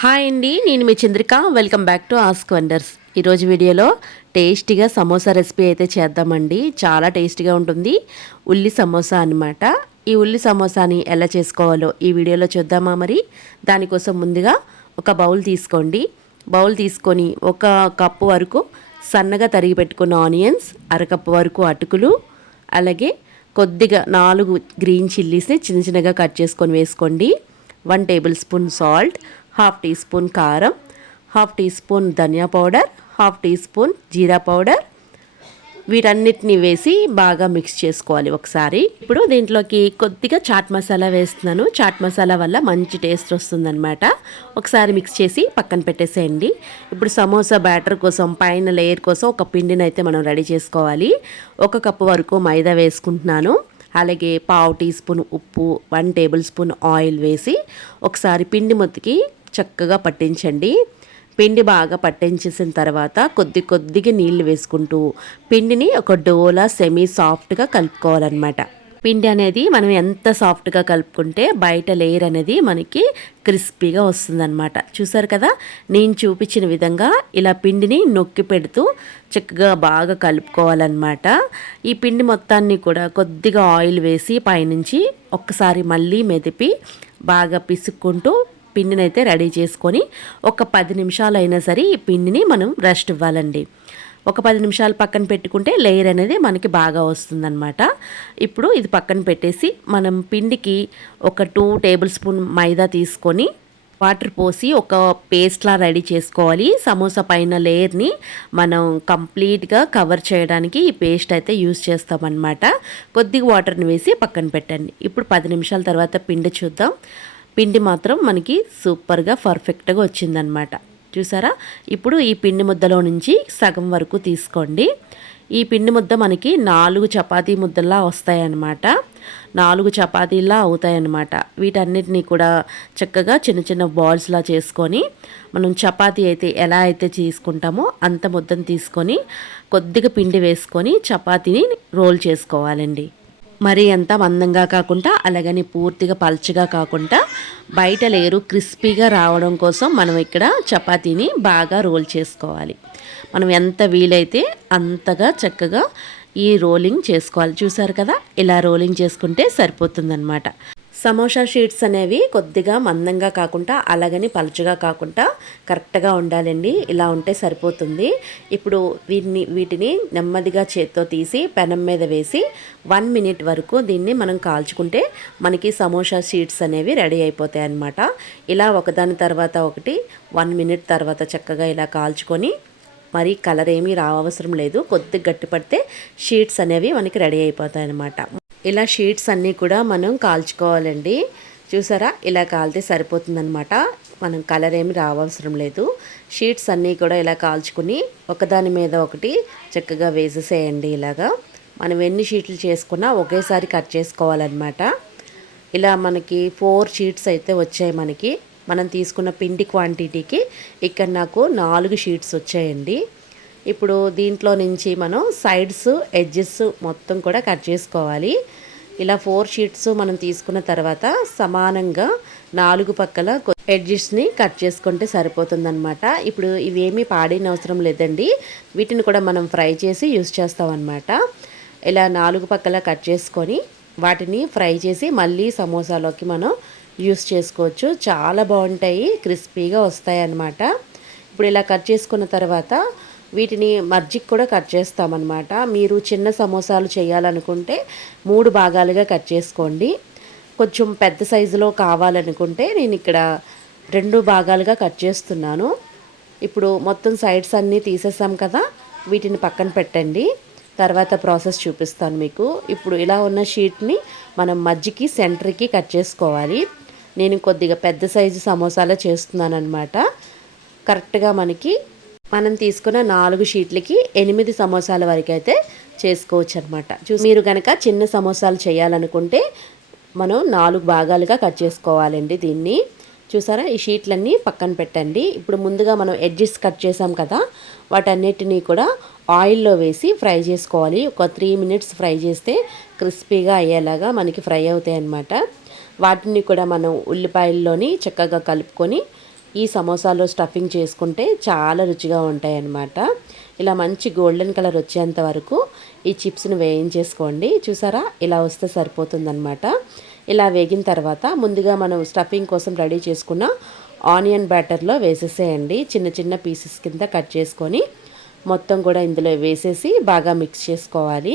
Hi అండి, నేను మీ Chandrika. Welcome back to ask wonders. ఈరోజు వీడియోలో టేస్టీగా సమోసా రెసిపీ అయితే చేద్దామండి. చాలా టేస్టీగా ఉంటుంది. ఉల్లి సమోసా అనమాట. ఈ ఉల్లి సమోసాని ఎలా చేసుకోవాలో ఈ వీడియోలో చూద్దామా మరి. దానికోసం ముందుగా ఒక బౌల్ తీసుకోండి. బౌల్ తీసుకొని ఒక కప్పు వరకు సన్నగా తరిగి పెట్టుకున్న ఆనియన్స్, అరకప్పు వరకు అటుకులు, అలాగే కొద్దిగా 4 గ్రీన్ చిల్లీస్ని చిన్న చిన్నగా కట్ చేసుకొని వేసుకోండి. 1 tablespoon salt, half teaspoon కారం, హాఫ్ టీ స్పూన్ ధనియా పౌడర్, హాఫ్ టీ స్పూన్ జీరా పౌడర్, వీటన్నిటిని వేసి బాగా మిక్స్ చేసుకోవాలి ఒకసారి. ఇప్పుడు దీంట్లోకి కొద్దిగా చాట్ మసాలా వేస్తున్నాను. చాట్ మసాలా వల్ల మంచి టేస్ట్ వస్తుందన్నమాట. ఒకసారి మిక్స్ చేసి పక్కన పెట్టేసేయండి. ఇప్పుడు సమోసా బ్యాటర్ కోసం, పైన లేయర్ కోసం ఒక పిండిని అయితే మనం రెడీ చేసుకోవాలి. 1 కప్పు వరకు మైదా వేసుకుంటున్నాను. అలాగే పావు టీ స్పూన్ ఉప్పు, 1 టేబుల్ స్పూన్ ఆయిల్ వేసి ఒకసారి పిండి మొత్తికి చక్కగా పట్టించండి. పిండి బాగా పట్టించేసిన తర్వాత కొద్దిగా నీళ్లు వేసుకుంటూ పిండిని ఒక డోలా సెమీ సాఫ్ట్గా కలుపుకోవాలన్నమాట. పిండి అనేది మనం ఎంత సాఫ్ట్గా కలుపుకుంటే బయట లేయర్ అనేది మనకి క్రిస్పీగా వస్తుందన్నమాట. చూసారు కదా, నేను చూపించిన విధంగా ఇలా పిండిని నొక్కి పెడుతూ చక్కగా బాగా కలుపుకోవాలన్నమాట. ఈ పిండి మొత్తాన్ని కూడా కొద్దిగా ఆయిల్ వేసి పైనుంచి ఒక్కసారి మళ్ళీ మెదిపి బాగా పిసుక్కుంటూ పిండిని అయితే రెడీ చేసుకొని ఒక 10 నిమిషాలు అయినా సరే ఈ పిండిని మనం రెస్ట్ ఇవ్వాలండి. ఒక 10 నిమిషాలు పక్కన పెట్టుకుంటే లేయర్ అనేది మనకి బాగా వస్తుందన్నమాట. ఇప్పుడు ఇది పక్కన పెట్టేసి మనం పిండికి ఒక 2 టేబుల్ స్పూన్ మైదా తీసుకొని వాటర్ పోసి ఒక పేస్ట్లా రెడీ చేసుకోవాలి. సమోసా పైన లేయర్ని మనం కంప్లీట్గా కవర్ చేయడానికి ఈ పేస్ట్ అయితే యూస్ చేస్తామన్నమాట. కొద్దిగా వాటర్ని వేసి పక్కన పెట్టండి. ఇప్పుడు 10 నిమిషాల తర్వాత పిండి చూద్దాం. పిండి మాత్రం మనకి సూపర్గా పర్ఫెక్ట్గా వచ్చిందనమాట. చూసారా, ఇప్పుడు ఈ పిండి ముద్దలో నుంచి సగం వరకు తీసుకోండి. ఈ పిండి ముద్ద మనకి 4 చపాతీ ముద్దల్లా వస్తాయన్నమాట. 4 చపాతీలా అవుతాయన్నమాట. వీటన్నిటిని కూడా చక్కగా చిన్న చిన్న బాల్స్లా చేసుకొని మనం చపాతీ అయితే ఎలా అయితే చేసుకుంటామో అంత ముద్దను తీసుకొని కొద్దిగా పిండి వేసుకొని చపాతీని రోల్ చేసుకోవాలండి. మరీ అంత మందంగా కాకుండా అలాగని పూర్తిగా పల్చగా కాకుండా బయట లేరు క్రిస్పీగా రావడం కోసం మనం ఇక్కడ చపాతీని బాగా రోల్ చేసుకోవాలి. మనం ఎంత వీలైతే అంతగా చక్కగా ఈ రోలింగ్ చేసుకోవాలి. చూసారు కదా, ఇలా రోలింగ్ చేసుకుంటే సరిపోతుందన్నమాట. సమోసా షీట్స్ అనేవి కొద్దిగా మందంగా కాకుండా అలాగని పలుచగా కాకుండా కరెక్ట్గా ఉండాలండి. ఇలా ఉంటే సరిపోతుంది. ఇప్పుడు వీటిని నెమ్మదిగా చేత్తో తీసి పెనం మీద వేసి 1 మినిట్ వరకు దీన్ని మనం కాల్చుకుంటే మనకి సమోసా షీట్స్ అనేవి రెడీ అయిపోతాయి అన్నమాట. ఇలా ఒకదాని తర్వాత ఒకటి 1 మినిట్ తర్వాత చక్కగా ఇలా కాల్చుకొని, మరి కలర్ ఏమీ రావసరం లేదు, కొద్దిగా గట్టి పడితే షీట్స్ అనేవి మనకి రెడీ అయిపోతాయి అన్నమాట. ఇలా షీట్స్ అన్నీ కూడా మనం కాల్చుకోవాలండి. చూసారా, ఇలా కాలితే సరిపోతుందన్నమాట. మనం కలర్ ఏమి రావసరం లేదు. షీట్స్ అన్నీ కూడా ఇలా కాల్చుకుని ఒకదాని మీద ఒకటి చక్కగా వేసేసేయండి. ఇలాగా మనం ఎన్ని షీట్లు చేసుకున్నా ఒకేసారి కట్ చేసుకోవాలన్నమాట. ఇలా మనకి 4 షీట్స్ అయితే వచ్చాయి. మనం తీసుకున్న పిండి క్వాంటిటీకి ఇక్కడ నాకు 4 షీట్స్ వచ్చాయండి. ఇప్పుడు దీంట్లో నుంచి మనం సైడ్స్, ఎడ్జెస్ మొత్తం కూడా కట్ చేసుకోవాలి. ఇలా 4 షీట్స్ మనం తీసుకున్న తర్వాత సమానంగా 4 పక్కల ఎడ్జెస్ని కట్ చేసుకుంటే సరిపోతుందన్నమాట. ఇప్పుడు ఇవేమీ పాడిన అవసరం లేదండి. వీటిని కూడా మనం ఫ్రై చేసి యూస్ చేస్తామన్నమాట. ఇలా 4 పక్కల కట్ చేసుకొని వాటిని ఫ్రై చేసి మళ్ళీ సమోసాలోకి మనం యూస్ చేసుకోవచ్చు. చాలా బాగుంటాయి, క్రిస్పీగా వస్తాయి అన్నమాట. ఇప్పుడు ఇలా కట్ చేసుకున్న తర్వాత వీటిని మర్జిక్ కూడా కట్ చేస్తామన్నమాట. మీరు చిన్న సమోసాలు చేయాలనుకుంటే 3 భాగాలుగా కట్ చేసుకోండి. కొంచెం పెద్ద సైజులో కావాలనుకుంటే నేను ఇక్కడ 2 భాగాలుగా కట్ చేస్తున్నాను. ఇప్పుడు మొత్తం సైడ్స్ అన్నీ తీసేసాం కదా, వీటిని పక్కన పెట్టండి. తర్వాత ప్రాసెస్ చూపిస్తాను మీకు. ఇప్పుడు ఇలా ఉన్న షీట్ని మనం మధ్యకి సెంటర్కి కట్ చేసుకోవాలి. నేను కొద్దిగా పెద్ద సైజు సమోసాలే చేస్తున్నాను అనమాట. కరెక్ట్గా మనం తీసుకున్న 4 షీట్లకి 8 సమోసాల వరకు అయితే చేసుకోవచ్చు అనమాట. మీరు కనుక చిన్న సమోసాలు చేయాలనుకుంటే మనం 4 భాగాలుగా కట్ చేసుకోవాలండి దీన్ని. చూసారా, ఈ షీట్లన్నీ పక్కన పెట్టండి. ఇప్పుడు ముందుగా మనం ఎడ్జెస్ కట్ చేసాం కదా, వాటన్నిటినీ కూడా ఆయిల్లో వేసి ఫ్రై చేసుకోవాలి. ఒక 3 మినిట్స్ ఫ్రై చేస్తే క్రిస్పీగా అయ్యేలాగా మనకి ఫ్రై అవుతాయి అన్నమాట. వాటిని కూడా మనం ఉల్లిపాయల్లోని చక్కగా కలుపుకొని ఈ సమోసాలో స్టఫింగ్ చేసుకుంటే చాలా రుచిగా ఉంటాయి అన్నమాట. ఇలా మంచి గోల్డెన్ కలర్ వచ్చేంత వరకు ఈ చిప్స్ని వేయించేసుకోండి. చూసారా, ఇలా వస్తే సరిపోతుందన్నమాట. ఇలా వేగిన తర్వాత ముందుగా మనం స్టఫింగ్ కోసం రెడీ చేసుకున్న ఆనియన్ బ్యాటర్లో వేసేసేయండి. చిన్న చిన్న పీసెస్ కింద కట్ చేసుకొని మొత్తం కూడా ఇందులో వేసేసి బాగా మిక్స్ చేసుకోవాలి.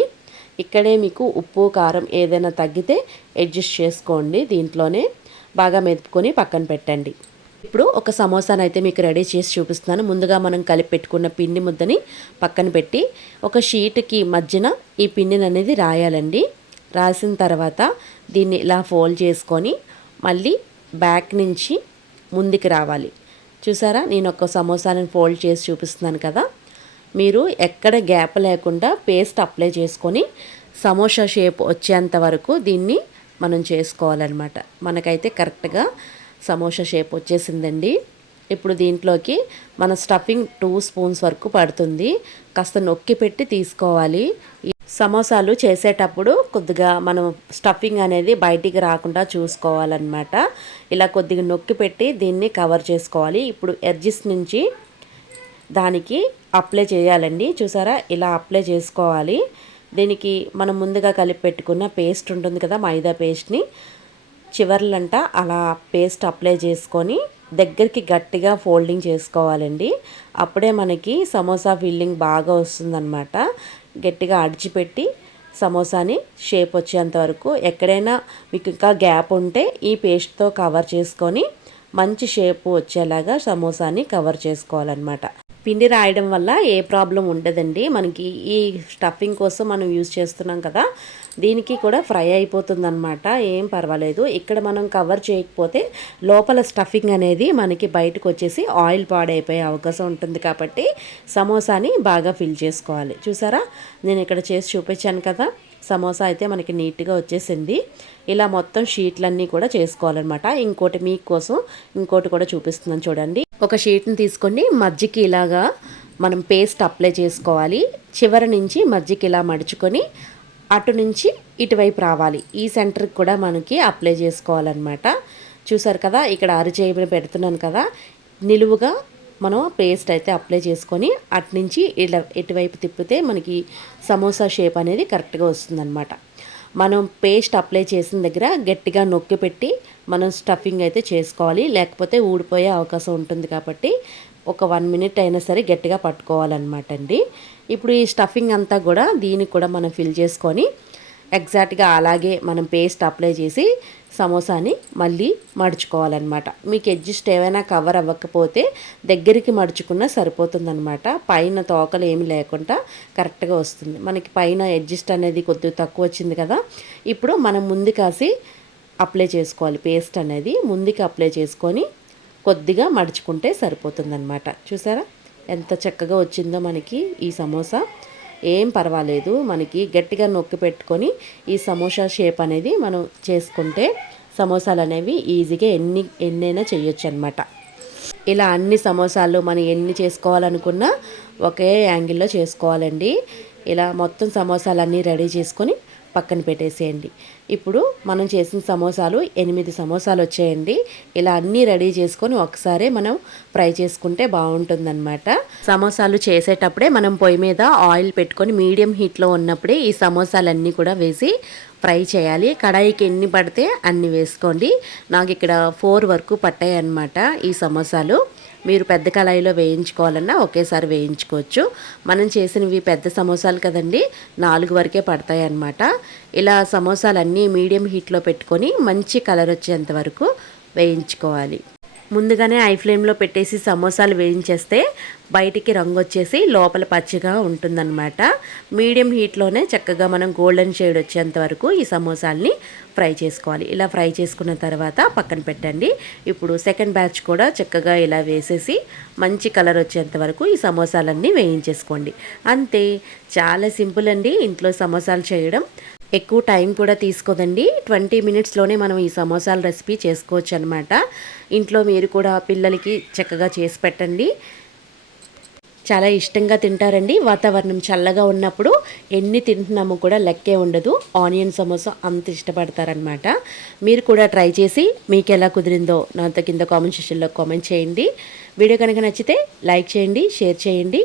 ఇక్కడే మీకు ఉప్పు కారం ఏదైనా తగ్గితే అడ్జస్ట్ చేసుకోండి. దీంట్లోనే బాగా మెదుపుకొని పక్కన పెట్టండి. ఇప్పుడు ఒక సమోసాను అయితే మీకు రెడీ చేసి చూపిస్తున్నాను. ముందుగా మనం కలిపి పెట్టుకున్న పిండి ముద్దని పక్కన పెట్టి ఒక షీట్కి మధ్యన ఈ పిండిని అనేది రాయాలండి. రాసిన తర్వాత దీన్ని ఇలా ఫోల్డ్ చేసుకొని మళ్ళీ బ్యాక్ నుంచి ముందుకు రావాలి. చూసారా, నేను ఒక సమోసాని ఫోల్డ్ చేసి చూపిస్తున్నాను కదా. మీరు ఎక్కడ గ్యాప్ లేకుండా పేస్ట్ అప్లై చేసుకొని సమోసా షేప్ వచ్చేంత వరకు దీన్ని మనం చేసుకోవాలన్నమాట. మనకైతే కరెక్ట్గా సమోసా షేప్ వచ్చేసిందండి. ఇప్పుడు దీంట్లోకి మన స్టఫింగ్ 2 స్పూన్స్ వరకు పడుతుంది. కాస్త నొక్కి పెట్టి తీసుకోవాలి. సమోసాలు చేసేటప్పుడు కొద్దిగా మనం స్టఫింగ్ అనేది బయటికి రాకుండా చూసుకోవాలన్నమాట. ఇలా కొద్దిగా నొక్కి పెట్టి దీన్ని కవర్ చేసుకోవాలి. ఇప్పుడు ఎడ్జెస్ నుంచి దానికి అప్లై చేయాలండి. చూసారా, ఇలా అప్లై చేసుకోవాలి. దీనికి మనం ముందుగా కలిపి పెట్టుకున్న పేస్ట్ ఉంటుంది కదా, మైదా పేస్ట్ని చివర్లంట అలా పేస్ట్ అప్లై చేసుకొని దగ్గరికి గట్టిగా ఫోల్డింగ్ చేసుకోవాలండి. అప్పుడే మనకి సమోసా ఫిల్లింగ్ బాగా వస్తుందన్నమాట. గట్టిగా అడిచిపెట్టి సమోసాని షేప్ వచ్చేంత వరకు ఎక్కడైనా మీకు ఇంకా గ్యాప్ ఉంటే ఈ పేస్ట్తో కవర్ చేసుకొని మంచి షేప్ వచ్చేలాగా సమోసాని కవర్ చేసుకోవాలన్నమాట. పిండి రాయడం వల్ల ఏ ప్రాబ్లం ఉండదండి. మనకి ఈ స్టఫింగ్ కోసం మనం యూజ్ చేస్తున్నాం కదా, దీనికి కూడా ఫ్రై అయిపోతుంది అనమాట. ఏం పర్వాలేదు. ఇక్కడ మనం కవర్ చేయకపోతే లోపల స్టఫింగ్ అనేది మనకి బయటకు వచ్చేసి ఆయిల్ పాడైపోయే అవకాశం ఉంటుంది. కాబట్టి సమోసాని బాగా ఫిల్ చేసుకోవాలి. చూసారా, నేను ఇక్కడ చేసి చూపించాను కదా. సమోసా అయితే మనకి నీట్గా వచ్చేసింది. ఇలా మొత్తం షీట్లన్నీ కూడా చేసుకోవాలన్నమాట. ఇంకోటి మీకోసం ఇంకోటి కూడా చూపిస్తున్నాను చూడండి. ఒక షీట్ని తీసుకొని మధ్యకి ఇలాగా మనం పేస్ట్ అప్లై చేసుకోవాలి. చివరి నుంచి మధ్యకి ఇలా మడుచుకొని అటు నుంచి ఇటువైపు రావాలి. ఈ సెంటర్కి కూడా మనకి అప్లై చేసుకోవాలన్నమాట. చూసారు కదా, ఇక్కడ అరచేయి పెడుతున్నాను కదా, నిలువుగా మనం పేస్ట్ అయితే అప్లై చేసుకొని అటు నుంచి ఇలా ఇటువైపు తిప్పితే మనకి సమోసా షేప్ అనేది కరెక్ట్గా వస్తుందన్నమాట. మనం పేస్ట్ అప్లై చేసిన దగ్గర గట్టిగా నొక్కి పెట్టి మనం స్టఫింగ్ అయితే చేసుకోవాలి. లేకపోతే ఊడిపోయే అవకాశం ఉంటుంది. కాబట్టి ఒక 1 మినిట్ అయినా సరే గట్టిగా పట్టుకోవాలన్నమాట అండి. ఇప్పుడు ఈ స్టఫింగ్ అంతా కూడా దీనికి కూడా మనం ఫిల్ చేసుకొని ఎగ్జాక్ట్గా అలాగే మనం పేస్ట్ అప్లై చేసి సమోసాని మళ్ళీ మడుచుకోవాలన్నమాట. మీకు అడ్జస్ట్ ఏమైనా కవర్ అవ్వకపోతే దగ్గరికి మడుచుకున్నా సరిపోతుందన్నమాట. పైన తోకలు ఏమి లేకుండా కరెక్ట్గా వస్తుంది. మనకి పైన అడ్జస్ట్ అనేది కొద్దిగా తక్కువ వచ్చింది కదా. ఇప్పుడు మనం ముందు కాసి అప్లై చేసుకోవాలి. పేస్ట్ అనేది ముందుకి అప్లై చేసుకొని కొద్దిగా మడుచుకుంటే సరిపోతుందన్నమాట. చూసారా ఎంత చక్కగా వచ్చిందో మనకి ఈ సమోసా. ఏం పర్వాలేదు, మనకి గట్టిగా నొక్కి పెట్టుకొని ఈ సమోసా షేప్ అనేది మనం చేసుకుంటే సమోసాలు అనేవి ఈజీగా ఎన్నైనా చేయొచ్చు అనమాట. ఇలా అన్ని సమోసాలు మనం ఎన్ని చేసుకోవాలనుకున్నా ఒకే యాంగిల్లో చేసుకోవాలండి. ఇలా మొత్తం సమోసాలన్నీ రెడీ చేసుకొని పక్కన పెట్టేసేయండి. ఇప్పుడు మనం చేసిన సమోసాలు 8 సమోసాలు వచ్చాయండి. ఇలా అన్నీ రెడీ చేసుకొని ఒకసారి మనం ఫ్రై చేసుకుంటే బాగుంటుందన్నమాట. సమోసాలు చేసేటప్పుడే మనం పొయ్యి మీద ఆయిల్ పెట్టుకొని మీడియం హీట్లో ఉన్నప్పుడే ఈ సమోసాలన్నీ కూడా వేసి ఫ్రై చేయాలి. కడాయికి ఎన్ని పడితే అన్ని వేసుకోండి. నాకు ఇక్కడ 4 వరకు పట్టాయి అన్నమాట ఈ సమోసాలు. మీరు పెద్ద కళాయిలో వేయించుకోవాలన్నా ఒకేసారి వేయించుకోవచ్చు. మనం చేసినవి పెద్ద సమోసాలు కదండి, 4 వరకే పడతాయి అన్నమాట. ఇలా సమోసాలన్నీ మీడియం హీట్లో పెట్టుకొని మంచి కలర్ వచ్చేంత వరకు వేయించుకోవాలి. ముందుగానే ఐ ఫ్లేమ్లో పెట్టేసి సమోసాలు వేయించేస్తే బయటికి రంగు వచ్చేసి లోపల పచ్చిగా ఉంటుందన్నమాట. మీడియం హీట్లోనే చక్కగా మనం గోల్డెన్ షేడ్ వచ్చేంత వరకు ఈ సమోసాల్ని ఫ్రై చేసుకోవాలి. ఇలా ఫ్రై చేసుకున్న తర్వాత పక్కన పెట్టండి. ఇప్పుడు సెకండ్ బ్యాచ్ కూడా చక్కగా ఇలా వేసేసి మంచి కలర్ వచ్చేంత వరకు ఈ సమోసాలన్నీ వేయించేసుకోండి. అంతే, చాలా సింపుల్ అండి ఇంట్లో సమోసాలు చేయడం. ఎక్కువ టైం కూడా తీసుకోదండి. 20 మినిట్స్లోనే మనం ఈ సమోసాల రెసిపీ చేసుకోవచ్చు అనమాట. ఇంట్లో మీరు కూడా పిల్లలకి చక్కగా చేసి పెట్టండి. చాలా ఇష్టంగా తింటారండి. వాతావరణం చల్లగా ఉన్నప్పుడు ఎన్ని తింటున్నామో కూడా లెక్కే ఉండదు. ఆనియన్ సమోసా అంత ఇష్టపడతారనమాట. మీరు కూడా ట్రై చేసి మీకు ఎలా కుదిరిందో నాతో కింద కామెంట్ సెక్షన్లో కామెంట్ చేయండి. వీడియో కనుక నచ్చితే లైక్ చేయండి, షేర్ చేయండి.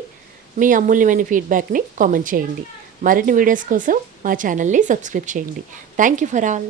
మీ అమూల్యమైన ఫీడ్బ్యాక్ని కామెంట్ చేయండి. మరిన్ని వీడియోస్ కోసం మా ఛానల్ని సబ్స్క్రైబ్ చేయండి. Thank you for all.